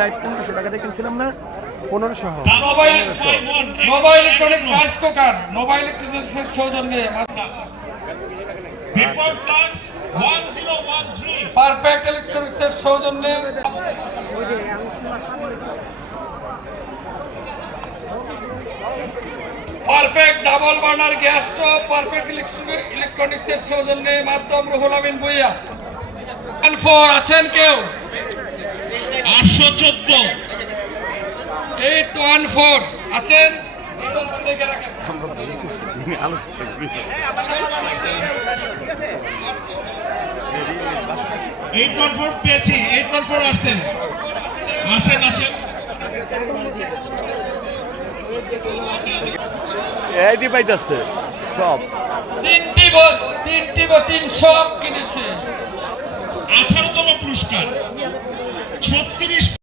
Light 1500 টাকা দিয়ে কিনছিলাম না? 1500। Nova electronic rice cooker Nova ইলেকট্রনিক্সের সৌজন্যে পারফেক্ট ইলেকট্রনিক্সের সৌজন্যে perfect double burner gas stove perfect ইলেকট্রনিক্সের সৌজন্যে মাধ্যম রুহুল আমিন ভুইয়া। 4 আছেন কেউ? 814 814 আছেন? 814 পেয়েছি 814 আসছেন আছেন এই দি পাইতাছে সব তিনটি তিন সব কিনেছে। 18তম পুরস্কার 36